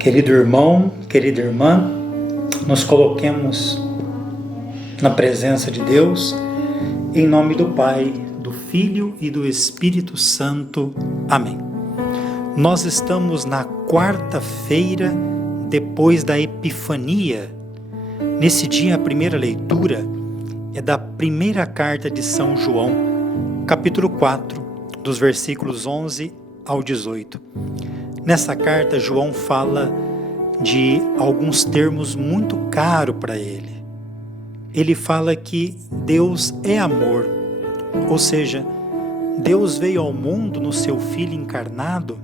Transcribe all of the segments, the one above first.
Querido irmão, querida irmã, nos coloquemos na presença de Deus, em nome do Pai, do Filho e do Espírito Santo. Amém. Nós estamos na quarta-feira depois da Epifania. Nesse dia, a primeira leitura é da primeira carta de São João, capítulo 4, dos versículos 11 ao 18. Nessa carta, João fala de alguns termos muito caros para ele. Ele fala que Deus é amor, ou seja, Deus veio ao mundo no seu Filho encarnado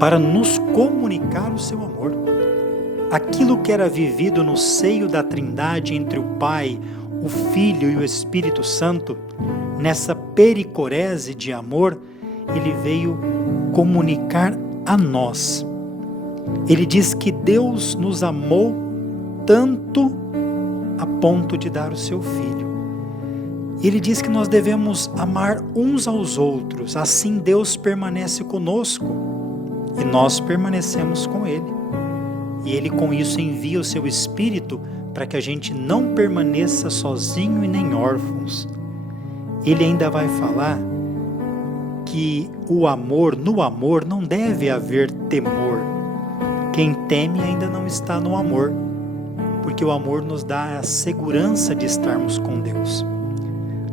para nos comunicar o seu amor. Aquilo que era vivido no seio da Trindade entre o Pai, o Filho e o Espírito Santo, nessa pericorese de amor, ele veio comunicar a nós. Ele diz que Deus nos amou tanto a ponto de dar o seu Filho. Ele diz que nós devemos amar uns aos outros, assim Deus permanece conosco e nós permanecemos com Ele. E Ele com isso envia o seu Espírito para que a gente não permaneça sozinho e nem órfãos. Ele ainda vai falar que no amor não deve haver temor. Quem teme ainda não está no amor, porque o amor nos dá a segurança de estarmos com Deus.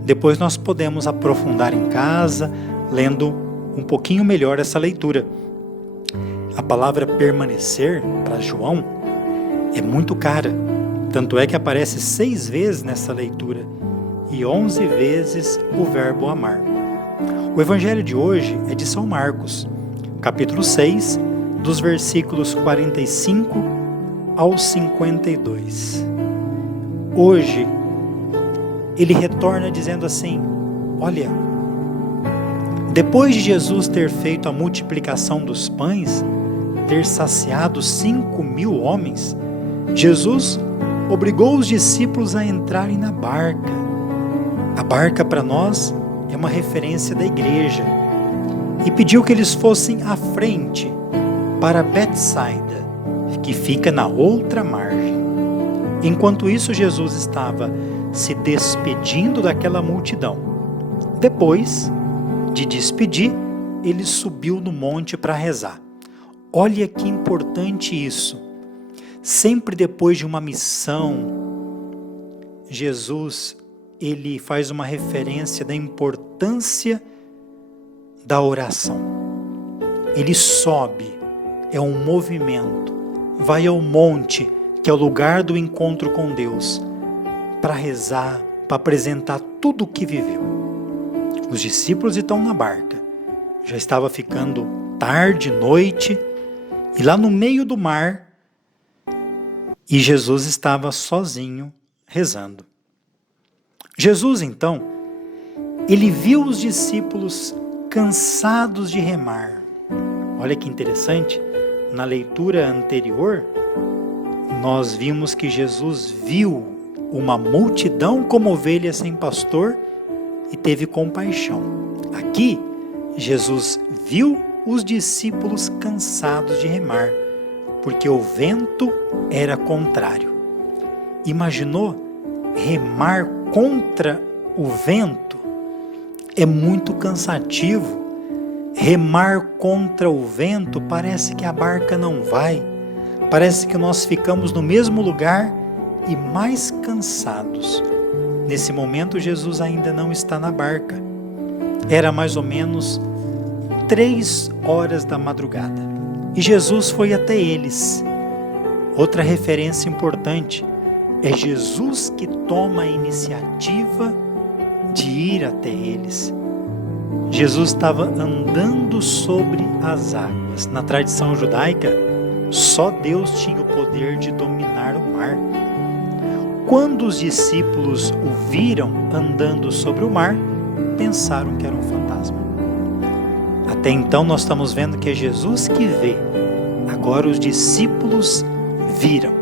Depois nós podemos aprofundar em casa, lendo um pouquinho melhor essa leitura. A palavra permanecer, para João, é muito cara, tanto é que aparece 6 vezes nessa leitura, e 11 vezes o verbo amar. O evangelho de hoje é de São Marcos, capítulo 6, dos versículos 45 ao 52. Hoje, ele retorna dizendo assim: olha, depois de Jesus ter feito a multiplicação dos pães, ter saciado 5.000 homens, Jesus obrigou os discípulos a entrarem na barca. A barca para nós é uma referência da igreja, e pediu que eles fossem à frente para Betsaida, que fica na outra margem. Enquanto isso, Jesus estava se despedindo daquela multidão. Depois de despedir, ele subiu no monte para rezar. Olha que importante isso. Sempre depois de uma missão, Jesus ele faz uma referência da importância da oração. Ele sobe, é um movimento, vai ao monte, que é o lugar do encontro com Deus, para rezar, para apresentar tudo o que viveu. Os discípulos estão na barca, já estava ficando tarde, noite, e lá no meio do mar, e Jesus estava sozinho rezando. Jesus, então, ele viu os discípulos cansados de remar. Olha que interessante, na leitura anterior, nós vimos que Jesus viu uma multidão como ovelhas sem pastor e teve compaixão. Aqui, Jesus viu os discípulos cansados de remar, porque o vento era contrário. Imaginou remar contra o vento? É muito cansativo. Remar contra o vento, parece que a barca não vai, parece que nós ficamos no mesmo lugar e mais cansados. Nesse momento, Jesus ainda não está na barca. Era mais ou menos 3 horas da madrugada e Jesus foi até eles. Outra referência importante, é Jesus que toma a iniciativa de ir até eles. Jesus estava andando sobre as águas. Na tradição judaica, só Deus tinha o poder de dominar o mar. Quando os discípulos o viram andando sobre o mar, pensaram que era um fantasma. Até então nós estamos vendo que é Jesus que vê. Agora os discípulos viram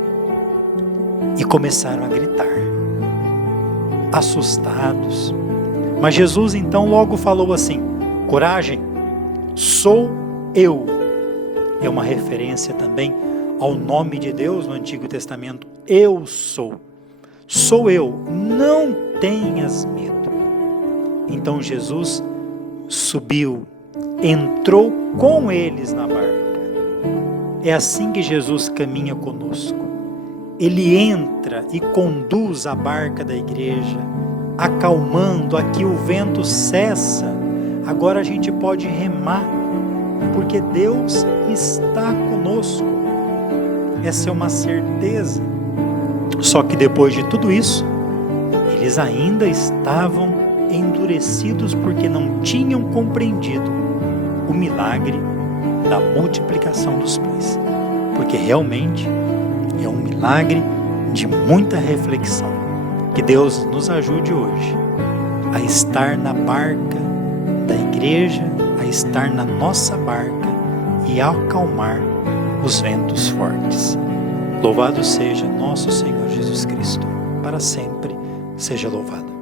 e começaram a gritar, assustados. Mas Jesus então logo falou assim: coragem, sou eu. É uma referência também ao nome de Deus no Antigo Testamento, eu sou. Sou eu, não tenhas medo. Então Jesus subiu, entrou com eles na barca. É assim que Jesus caminha conosco. Ele entra e conduz a barca da igreja, acalmando. Aqui o vento cessa, agora a gente pode remar, porque Deus está conosco. Essa é uma certeza. Só que depois de tudo isso, eles ainda estavam endurecidos porque não tinham compreendido o milagre da multiplicação dos pães. Porque realmente é um milagre de muita reflexão. Que Deus nos ajude hoje a estar na barca da igreja, a estar na nossa barca e a acalmar os ventos fortes. Louvado seja nosso Senhor Jesus Cristo, para sempre seja louvado.